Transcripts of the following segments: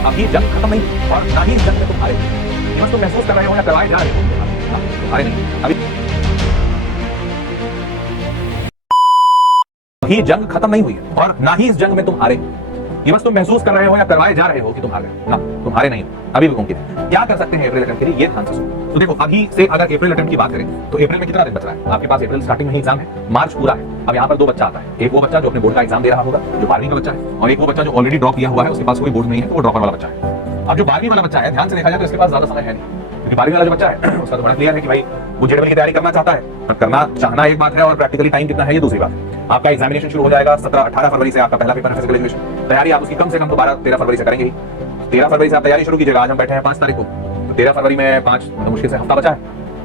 कि अभी जंग खत्म नहीं हुई और ना ही इस जंग में तुम हारे। ये बस तुम महसूस कर रहे हो या करवाए जा रहे हो, तुम हारे नहीं। अभी जंग खत्म नहीं हुई है और ना ही इस जंग में तुम हारे। ये बस तुम महसूस कर रहे हो या करवाए जा रहे हो कि तुम हार गए ना, तुम हारे नहीं हो, अभी भी मुमकिन है। क्या कर सकते हैं अप्रैल अटेम्प्ट के लिए, ये ध्यान से सुनो। तो देखो, अभी से अगर अप्रैल अटेम्प्ट की बात करें तो अप्रैल में कितना दिन बच रहा है आपके पास? अप्रैल स्टार्टिंग में ही एग्जाम है, मार्च पूरा है। अब यहाँ पर दो बच्चा आता है, एक वो बच्चा जो अपने बोर्ड का एग्जाम दे रहा होगा, जो 12वीं का बच्चा है, और एक वो बच्चा जो ऑलरेडी ड्रॉप किया हुआ है, उसके पास कोई बोर्ड नहीं है, तो वो ड्रॉपर वाला बच्चा है। अब जो 12वीं वाला बच्चा है, ध्यान से देखा जाए तो इसके पास ज्यादा समय है नहीं, क्योंकि 12वीं वाला जो बच्चा है उसका तो बड़ा क्लियर है कि भाई वो जेडबल की तैयारी करना चाहता है। पर करना चाहना एक बात है और प्रैक्टिकली टाइम कितना है ये दूसरी बात है। आपका एग्जामिनेशन शुरू हो जाएगा 17-18 फरवरी से, आपका पहला पेपर है फिजिकल एजुकेशन। तैयारी आप उसकी कम से कम तो 12-13 फरवरी से करेंगे ही। 13 फरवरी से आप तैयारी शुरू कीजिएगा। आज हम बैठे हैं 5 तारीख को, तो 13 फरवरी में 5 मुश्किल से हफ्ता बचा है।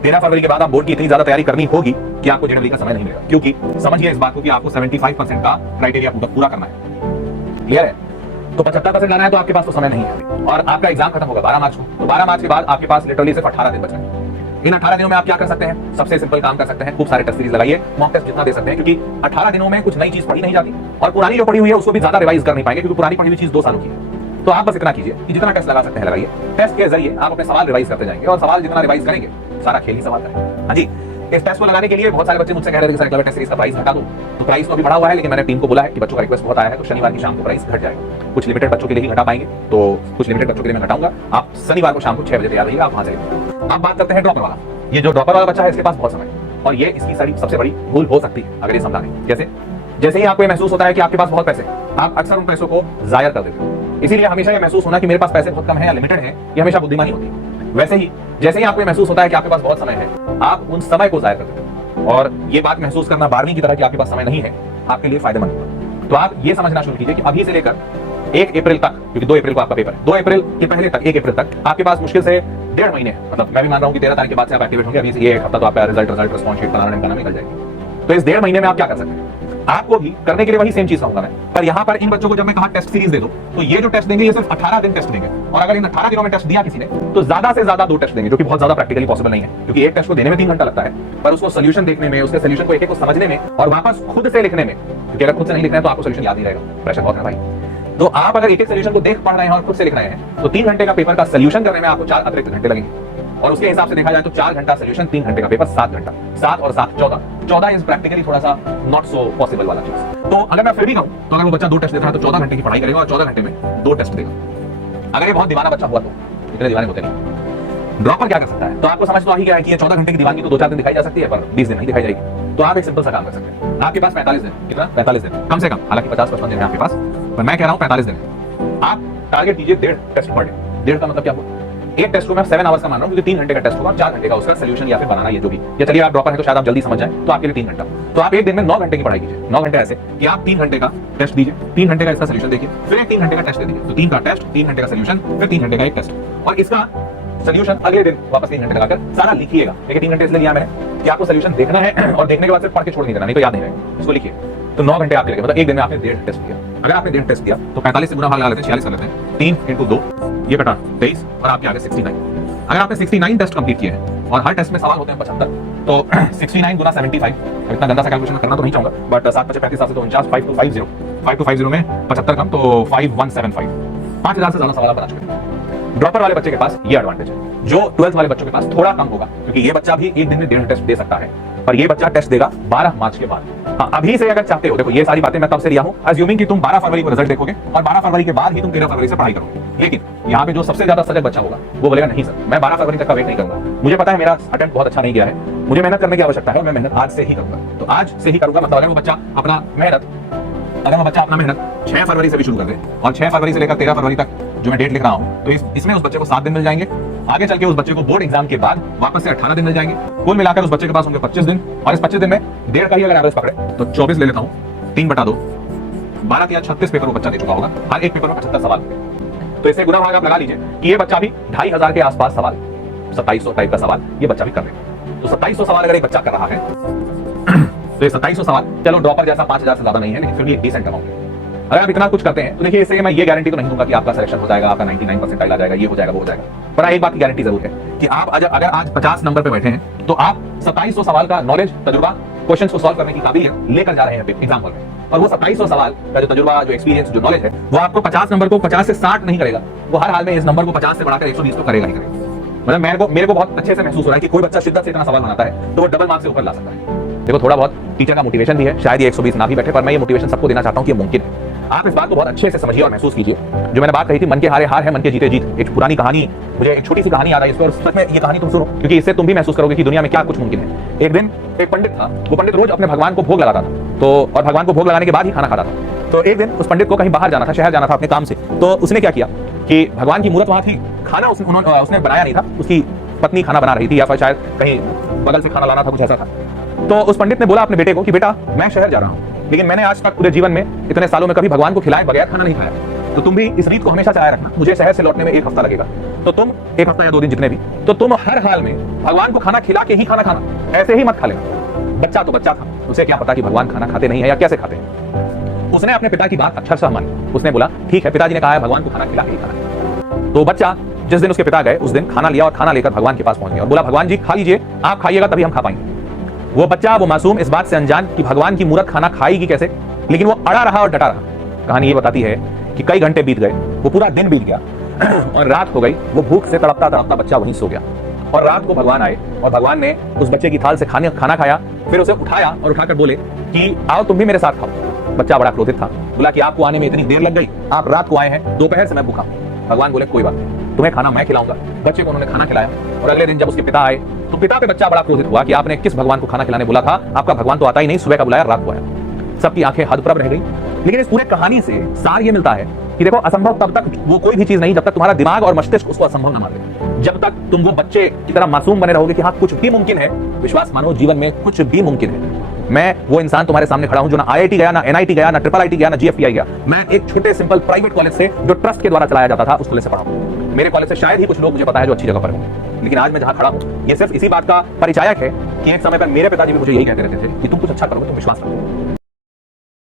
13 फरवरी के बाद आप बोर्ड की इतनी ज्यादा तैयारी करनी होगी कि आपको जेडबल का समय नहीं मिलेगा, क्योंकि समझिए इस बात को कि आपको 75% का क्राइटेरिया पूरा करना है। क्लियर है? तो 75% लाना है तो आपके पास तो समय नहीं है और आपका एग्जाम खत्म होगा 12 मार्च को। तो 12 मार्च के बाद आपके पास लिटरली सिर्फ 18 दिन बचे हैं। इन 18 दिनों में आप क्या कर सकते हैं? सबसे सिंपल काम कर सकते हैं, खूब सारे टेस्ट सीरीज लगाइए, मॉक टेस्ट जितना दे सकते हैं, क्योंकि 18 दिनों में कुछ नई चीज पढ़ी नहीं जाती और पुरानी जो पढ़ी हुई है उसको भी ज्यादा रिवाइज कर नहीं पाएंगे, क्योंकि पुरानी पढ़ी हुई चीज 2 सालों की है। तो आप बस इतना कीजिए कि जितना टेस्ट लगा सकते हैं लगाइए। टेस्ट के जरिए आप अपने सवाल रिवाइज करते जाएंगे और सवाल जितना रिवाइज करेंगे सारा खेल ही सवाल करेंगे। हाँ जी, इस टेस्ट को लगाने के लिए बहुत सारे बच्चे मुझसे कह रहे थे कि सर टेस्ट सीरीज का प्राइस घटा दूं। तो प्राइस तो अभी बढ़ा हुआ है, लेकिन मैंने टीम को बोला है कि बच्चों का रिक्वेस्ट बहुत आया है, तो शनिवार की शाम को प्राइस घट जाएगा। कुछ लिमिटेड बच्चों के लिए ही घटा पाएंगे, तो कुछ लिमिटेड बच्चों के लिए मैं घटाऊंगा। आप शनिवार को शाम को 6 बजे तैयार रहिएगा, आप वहां से। अब बात करते हैं ड्रॉपर वाला। ये जो ड्रॉपर वाला बच्चा है इसके पास बहुत समय और ये इसकी सबसे बड़ी भूल हो सकती है अगर ये समझा नहीं। जैसे ही आपको ये महसूस होता है कि आपके पास बहुत पैसे, आप अक्सर उन पैसों को जाया कर देते हो। इसीलिए हमेशा ये महसूस होना कि मेरे पास पैसे बहुत कम है या लिमिटेड है, ये हमेशा बुद्धिमानी होती है। वैसे ही जैसे ही आपको ये महसूस होता है कि आपके पास बहुत समय है, आप उन समय को जाया कर देते हो। और ये बात महसूस करना 12वीं की तरह कि आपके पास समय नहीं है आपके लिए फायदेमंद होगा। तो आप ये समझना शुरू कीजिए कि अभी से लेकर 1 अप्रैल तक, क्योंकि 2 अप्रैल को आपका पेपर है, 2 अप्रैल के पहले तक 1 अप्रैल तक आपके पास मुश्किल से 1.5 महीने, मतलब मैं भी मान रहा हूं कि 13 तारीख के बाद से आप एक्टिवेट होंगे। अभी से ये एक हफ्ता तो आपका रिजल्ट रिस्पॉन्स शीट बनाना निकल जाएगी। तो इस 1.5 महीने में आप क्या कर सकते हैं? आपको भी करने के लिए वही सेम चीज कहूंगा मैं, पर यहाँ पर इन बच्चों को जब मैं कहा टेस्ट सीरीज दे दो, तो ये जो टेस्ट देंगे ये सिर्फ 18 दिन टेस्ट देंगे। और अगर इन 18 दिनों में टेस्ट दिया किसी ने तो ज्यादा से ज्यादा 2 टेस्ट देंगे, जो कि बहुत ज्यादा प्रैक्टिकली पॉसिबल नहीं है, क्योंकि एक टेस्ट को देने में 3 घंटा लगता है, पर उसको सोल्यूशन देखने में, उसके सोल्यूशन को एक-एक को समझने में और वापस खुद से लिखने में, क्योंकि अगर खुद से नहीं लिखना है तो आपको सोल्यूशन याद नहीं रहेगा, प्रेशर बहुत है भाई। तो आप अगर एक-एक सोल्यूशन को देख पढ़ रहे हैं और खुद से लिख रहे हैं तो 3 घंटे का पेपर का सोल्यूशन करने में आपको 4 अतिरिक्त घंटे लगेंगे। और उसके हिसाब से देखा जाए तो 4 घंटा सोल्यूशन, 3 घंटे का पेपर, 7 घंटा। 7 और 7 14 इज प्रैक्टिकली थोड़ा सा नॉट सो पॉसिबल वाला चीज। तो अगर मैं फिर भी कहूं तो अगर वो बच्चा 2 टेस्ट देता है तो 14 घंटे की पढ़ाई करेगा और 14 घंटे में 2 टेस्ट देगा। अगर ये बहुत दीवाना बच्चा हुआ तो, इतने दीवाने होते नहीं। ड्रॉपर क्या कर सकता है? तो आपको समझ तो आ ही गया है कि ये 14 घंटे की दीवानगी तो 2-4 दिन दिखाई जा सकती है, पर 20 दिन नहीं दिखाई जाएगी। तो आप एक सिंपल सा काम कर सकते हैं। आपके पास 45 दिन, कितना? 45 दिन कम से कम, हालांकि 50-55 दिन है आपके पास, पर मैं कह रहा हूं 45 दिन। आप टारगेट कीजिए 1.5 टेस्ट पर डे। 1.5 का मतलब क्या हुआ? एक टेस्ट को मैं 7 आवर्स का मान रहा हूं, क्योंकि 3 घंटे का टेस्ट होगा और 4 घंटे का उसका सोल्यूशन या फिर बनाना, ये जो भी, या चलिए आप ड्रॉपर है तो शायद आप जल्दी समझ जाए, तो आपके लिए 3 घंटा। तो आप एक दिन में 9 घंटे की पढ़ाई कीजिए। 9 घंटे ऐसे कि आप 3 घंटे का टेस्ट दीजिए, 3 घंटे का इसका सोल्यूशन देखिए, फिर एक 3 घंटे का टेस्ट दे दीजिए। तो 3 का टेस्ट, 3 घंटे का सोल्यूशन, फिर 3 घंटे का एक टेस्ट, और इसका सोल्यूशन अगले दिन वापस 3 घंटे लगाकर सारा लिखिएगा। देखिए 3 घंटे इसलिए लिया मैंने कि आपको सोल्यूशन देखना है और देखने के बाद सिर्फ पढ़ के छोड़ नहीं देना, नहीं तो याद नहीं रहेगा। इसको लिखिए। तो 9 घंटे आपके लगे, मतलब एक दिन में आपने 1.5 टेस्ट दिया। अगर आपने 1.5 टेस्ट दिया तो 45 से गुना भाग लगा लेते हैं, 46 कर लेते हैं, 3 × 2 ये कटा 23 और आपके आगे 69। अगर आपने 69 टेस्ट कंप्लीट किए हैं और हर टेस्ट में सवाल होते हैं 75, तो 69 × 75, इतना गंदा सा कैलकुलेशन करना तो नहीं चाहूंगा, बट 7 × 5 = 35, 7 से 49, 5250, 5250 में 75 कम तो 5175, 5000 से ज्यादा सवाल आप बना चुके हैं। ड्रॉपर वाले बच्चे के पास ये एडवांटेज है, जो 12th वाले बच्चों के पास थोड़ा कम होगा, क्योंकि ये बच्चा भी एक दिन में 1.5 टेस्ट दे सकता है, पर ये बच्चा टेस्ट देगा 12 मार्च के बाद। हाँ, अभी से अगर चाहते हो, देखो ये सारी बातें मैं तब से लिया हूं अज्यूमिंग कि तुम 12 फरवरी को रिजल्ट देखोगे और 12 फरवरी के बाद ही तुम 13 फरवरी से पढ़ाई करोगे। लेकिन यहाँ पे जो सबसे ज्यादा सजग बच्चा होगा वो बोलेगा नहीं सर, मैं 12 फरवरी तक का वेट नहीं करूंगा, मुझे पता है मेरा अटेम्प्ट बहुत अच्छा नहीं गया है, मुझे मेहनत करने की आवश्यकता है और मैं मेहनत आज से ही करूंगा। तो आज से ही करूंगा मतलब अगर वो बच्चा अपना मेहनत 6 फरवरी से भी शुरू कर दे और 6 फरवरी से लेकर 13 फरवरी तक जो मैं डेट लिख रहा हूं, तो इसमें उस बच्चे को 7 दिन मिल जाएंगे। आगे चल के उस बच्चे को बोर्ड एग्जाम के बाद वापस से 18 दिन मिल जाएंगे। कुल मिलाकर उस बच्चे के पास होंगे 25 दिन, और इस 25 दिन में 1.5 का ही अगर एवरेज पकड़े तो 24 ले लेता हूं, 3/2, 12 या 36 पेपर वो बच्चा दे चुका होगा, हर एक पेपर में 75 सवाल होंगे। तो इससे गुना भाग आप लगा लीजिए कि ये बच्चा भी 2500 के आसपास सवाल, 2700 टाइप का सवाल ये बच्चा भी कर लेगा। तो 2700 सवाल अगर एक बच्चा कर रहा है तो ये 2700 सवाल, चलो ड्रॉपर जैसा 5000 से ज्यादा नहीं है, लेकिन फिर भी एक डिसेंट अमाउंट है। अगर आप इतना कुछ करते हैं तो देखिए, इससे मैं ये गारंटी तो नहीं दूंगा कि आपका सिलेक्शन हो जाएगा, आपका 99% आ जाएगा, ये हो जाएगा, वो हो जाएगा, पर एक बात की गारंटी जरूर है कि आप अगर आज 50 नंबर पे बैठे हैं तो आप 2700 सवाल का नॉलेज, तजुर्बा क्वेश्चंस को सॉल्व करने की काबिलियत लेकर जा रहे हैं एग्जाम हॉल में। और वो 2700 सवाल का जो तजुर्बा, जो एक्सपीरियंस, जो नॉलेज है, वो आपको 50 नंबर को 50 से 60 नहीं करेगा, वो हर हाल में इस नंबर को 50 से बढ़ाकर 120 तो करेगा ही करेगा। मतलब मेरे को बहुत अच्छे से महसूस हो रहा है कि कोई बच्चा शिद्दत से इतना सवाल बनाता है तो वो डबल मार्क्स से ऊपर ला सकता है। देखो, थोड़ा बहुत टीचर का मोटिवेशन भी है, शायद ये 120 ना भी बैठे, पर मैं ये मोटिवेशन सबको देना चाहता हूं कि ये मुमकिन है। आप इस बात को बहुत अच्छे से समझिए और महसूस कीजिए। जो मैंने बात कही थी, मन के हारे हार है, मन के जीते जीत। एक पुरानी कहानी, मुझे एक छोटी सी कहानी याद आई इस पर, सच में ये कहानी तुम सुनो, क्योंकि इससे तुम भी महसूस करोगे कि दुनिया में क्या कुछ मुमकिन है। एक दिन एक पंडित था, वो पंडित रोज अपने भगवान को भोग लगाता था, तो और भगवान को भोग लगाने के बाद ही खाना खाता था। तो एक दिन उस पंडित को कहीं बाहर जाना था, शहर जाना था अपने काम से। तो उसने क्या किया कि भगवान की मूर्त वहां थी, खाना उसने बनाया नहीं था, उसकी पत्नी खाना बना रही थी, या फिर शायद कहीं बगल से खाना लाना था, कुछ ऐसा था। तो उस पंडित ने बोला अपने बेटे को कि बेटा, मैं शहर जा रहा हूं, लेकिन मैंने आज तक पूरे जीवन में, इतने सालों में कभी भगवान को खिलाए बगैर खाना नहीं खाया, तो तुम भी इस रीत को हमेशा चलाए रखना। मुझे शहर से लौटने में 1 हफ्ता लगेगा, तो तुम 1 हफ्ता या 2 दिन जितने भी, तो तुम हर हाल में भगवान को खाना खिला के ही खाना खाना, ऐसे ही मत खा लेना। बच्चा तो बच्चा था, उसे क्या पता कि भगवान खाना खाते नहीं है या कैसे खाते हैं। उसने अपने पिता की बात अक्षरशः मानी। उसने बोला ठीक है, पिताजी ने कहा है भगवान को खाना खिला के ही खाना। तो बच्चा जिस दिन उसके पिता गए, उस दिन खाना लिया और खाना लेकर भगवान के पास पहुंच गया और बोला भगवान जी खा लीजिए, आप खाइएगा तभी हम खा पाएंगे। वो बच्चा, वो मासूम, इस बात से अनजान कि भगवान की मूरत खाना खाएगी कैसे, लेकिन वो अड़ा रहा और डटा रहा। कहानी ये बताती है कि कई घंटे बीत गए, वो पूरा दिन बीत गया और रात हो गई। वो भूख से तड़पता तड़पता बच्चा वहीं सो गया। और रात को भगवान आए और भगवान ने उस बच्चे की थाल से खाना खाया, फिर उसे उठाया और उठाकर बोले कि आओ तुम भी मेरे साथ खाओ। बच्चा बड़ा क्रोधित था, बोला कि आपको आने में इतनी देर लग गई, आप रात को आए हैं, दोपहर से मैं भूखा। भगवान बोले कोई बात नहीं, तुम्हें खाना मैं खिलाऊंगा। बच्चे को उन्होंने खाना खिलाया और अगले दिन जब उसके पिता आए तो पिता पे बच्चा बड़ा क्रोधित हुआ कि आपने किस भगवान को खाना खिलाने बोला था, आपका भगवान तो आता ही नहीं, सुबह का बुलाया रात को आया। सबकी आंखें हदप्रभ रह गई। लेकिन इस पूरे कहानी से सार ये मिलता है कि देखो, असंभव तब तक वो कोई भी चीज नहीं जब तक तुम्हारा दिमाग और मस्तिष्क उसको असंभव ना मान ले। जब तक तुम वो बच्चे की तरह मासूम बने रहोगे कि हाँ कुछ भी मुमकिन है, विश्वास मानो जीवन में कुछ भी मुमकिन है। मैं वो इंसान तुम्हारे सामने खड़ा हूं जो ना IIT गया, ना NIT गया, ना IIIT गया, ना GFTI गया। मैं एक छोटे सिंपल प्राइवेट कॉलेज से, जो ट्रस्ट के द्वारा चलाया जाता था, उस कॉलेज से पढ़ा हूं। मेरे कॉलेज से शायद ही कुछ लोग मुझे पता है जो अच्छी जगह पर होंगे, लेकिन आज मैं जहां खड़ा हूं, ये सिर्फ इसी बात का परिचायक है कि एक समय पर मेरे पिताजी भी मुझे यही कहते रहते थे कि तुम कुछ अच्छा करोगे, तुम विश्वास करो।